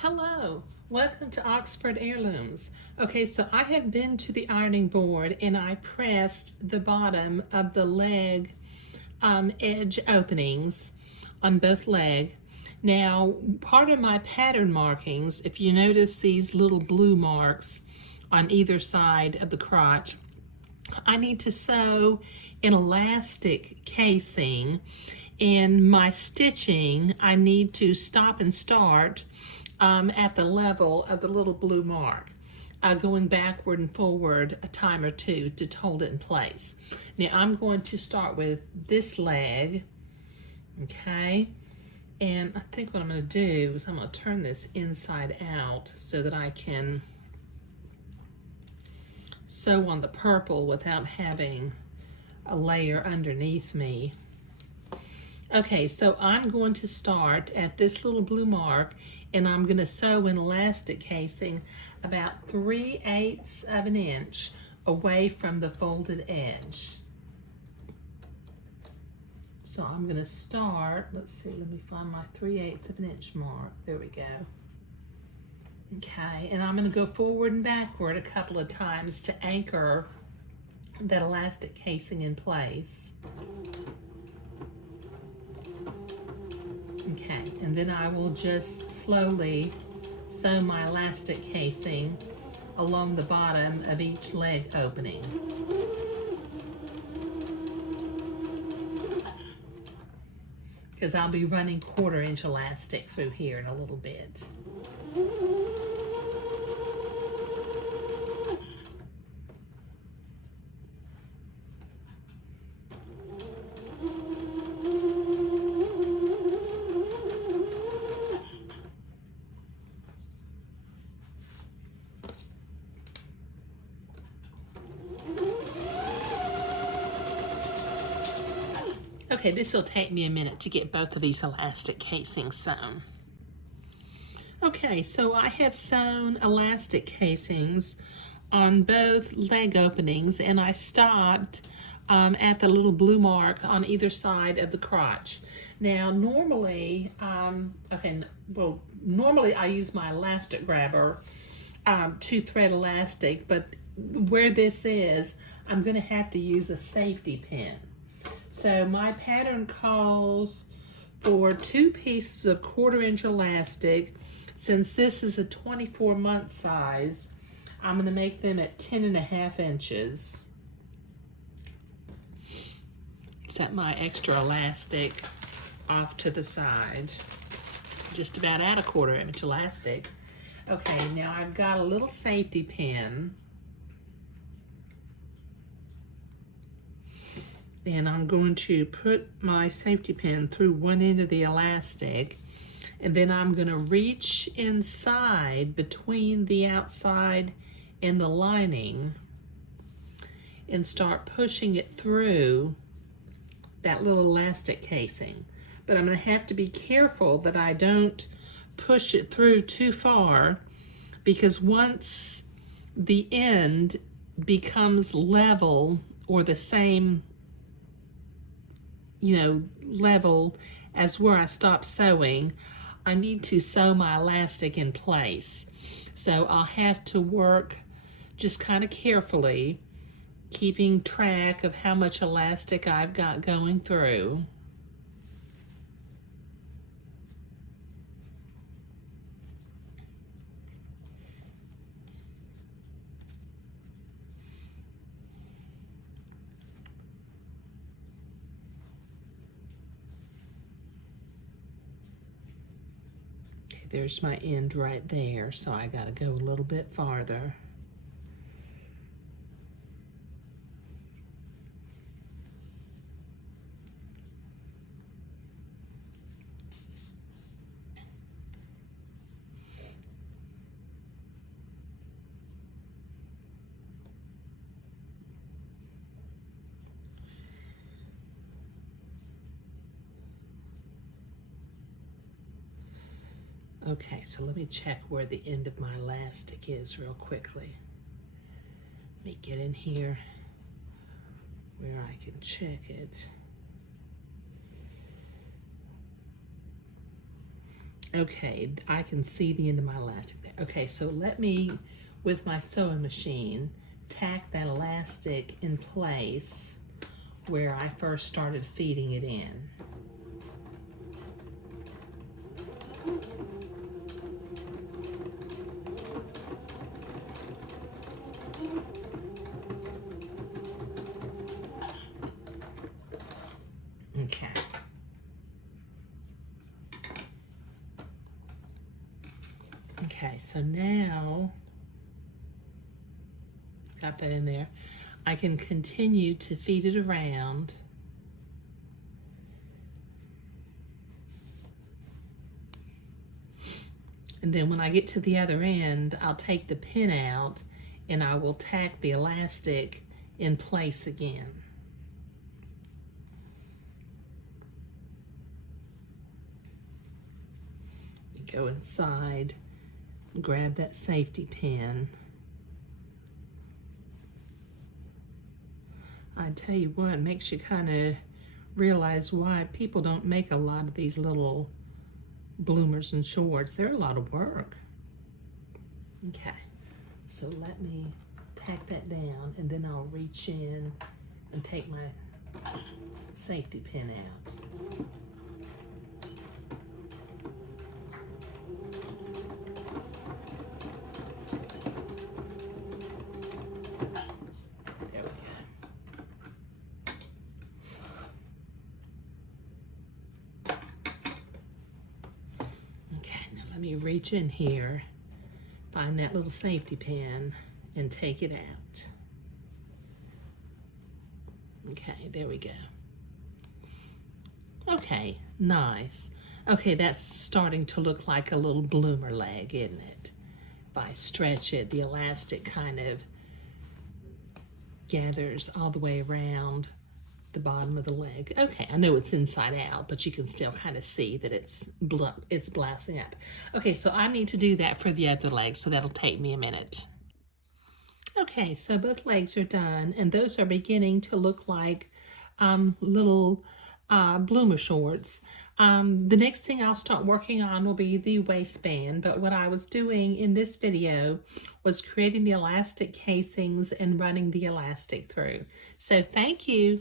Hello, welcome to Oxford Heirlooms. Okay, so I have been to the ironing board and I pressed the bottom of the leg edge openings on both leg. Now, part of my pattern markings, if you notice these little blue marks on either side of the crotch, I need to sew an elastic casing. In my stitching, I need to stop and start at the level of the little blue mark, going backward and forward a time or two to hold it in place. Now I'm going to start with this leg, okay? And I think what I'm going to do is I'm going to turn this inside out so that I can sew on the purple without having a layer underneath me. Okay, so I'm going to start at this little blue mark and I'm going to sew an elastic casing about 3/8 of an inch away from the folded edge. So I'm going to start, let's see, let me find my 3/8 of an inch mark. There we go. Okay, and I'm going to go forward and backward a couple of times to anchor that elastic casing in place. Okay, and then I will just slowly sew my elastic casing along the bottom of each leg opening. Because I'll be running 1/4 inch elastic through here in a little bit. Okay, this will take me a minute to get both of these elastic casings sewn. Okay, so I have sewn elastic casings on both leg openings and I stopped at the little blue mark on either side of the crotch. Now normally, normally I use my elastic grabber to thread elastic, but where this is, I'm going to have to use a safety pin. So my pattern calls for 2 pieces of 1/4 inch elastic. Since this is a 24-month size, I'm going to make them at 10.5 inches. Set my extra elastic off to the side. Just about out of 1/4 inch elastic. Okay, now I've got a little safety pin. And I'm going to put my safety pin through one end of the elastic, and then I'm going to reach inside between the outside and the lining and start pushing it through that little elastic casing. But I'm going to have to be careful that I don't push it through too far, because once the end becomes level or the same level as where I stopped sewing, I need to sew my elastic in place. So I'll have to work just kind of carefully, keeping track of how much elastic I've got going through. There's my end right there, so I gotta go a little bit farther. Okay, so let me check where the end of my elastic is real quickly. Let me get in here where I can check it. Okay, I can see the end of my elastic there. Okay, so let me, with my sewing machine, tack that elastic in place where I first started feeding it in. Okay. Okay, so now, got that in there. I can continue to feed it around. And then when I get to the other end, I'll take the pin out and I will tack the elastic in place again. Go inside, grab that safety pin. I tell you what, it makes you kind of realize why people don't make a lot of these little bloomers and shorts. They're a lot of work. Okay, so let me tack that down and then I'll reach in and take my safety pin out. Let me reach in here, find that little safety pin, and take it out. Okay, there we go. Okay, nice. Okay, that's starting to look like a little bloomer leg, isn't it? If I stretch it, the elastic kind of gathers all the way around the bottom of the leg. Okay, I know it's inside out, but you can still kind of see that it's blasting up. Okay, so I need to do that for the other leg, so that'll take me a minute. Okay, so both legs are done, and those are beginning to look like little bloomer shorts. The next thing I'll start working on will be the waistband, but what I was doing in this video was creating the elastic casings and running the elastic through. So thank you.